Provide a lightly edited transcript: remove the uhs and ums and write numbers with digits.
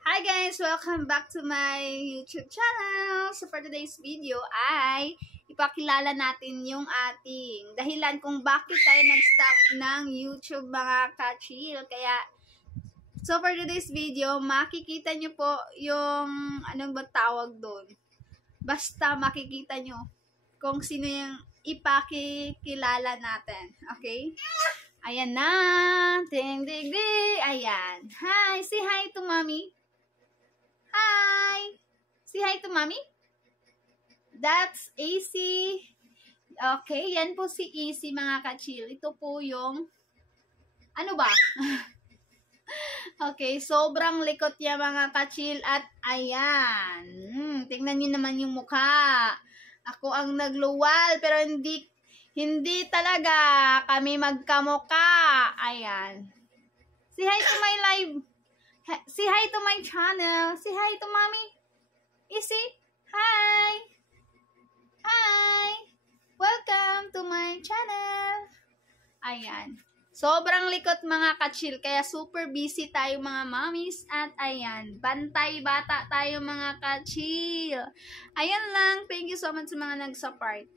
Hi guys! Welcome back to my YouTube channel! So for today's video ay ipakilala natin yung ating dahilan kung bakit tayo nag-stop ng YouTube mga ka-chill. Kaya, so for today's video, makikita nyo po yung, anong ba tawag doon? Basta makikita nyo kung sino yung ipakikilala natin. Okay? Ayan na! Ding, ding, ding! Ayan. Hi! Say hi to mommy! Hi! Say hi to mommy. That's AC. Okay, yan po si AC mga ka-chill. Ito po yung, ano ba? Okay, sobrang likot niya mga ka-chill at ayan. Tingnan niyo naman yung mukha. Ako ang nagluwal pero hindi talaga kami magkamukha. Ayan. Say hi to my live. Say hi to my channel. Say hi to mommy. Easy. Hi. Hi. Welcome to my channel. Ayan. Sobrang likot mga ka-chill. Kaya super busy tayo mga mommies. At ayan. Bantay bata tayo mga ka-chill. Ayan lang. Thank you so much sa mga nag-support.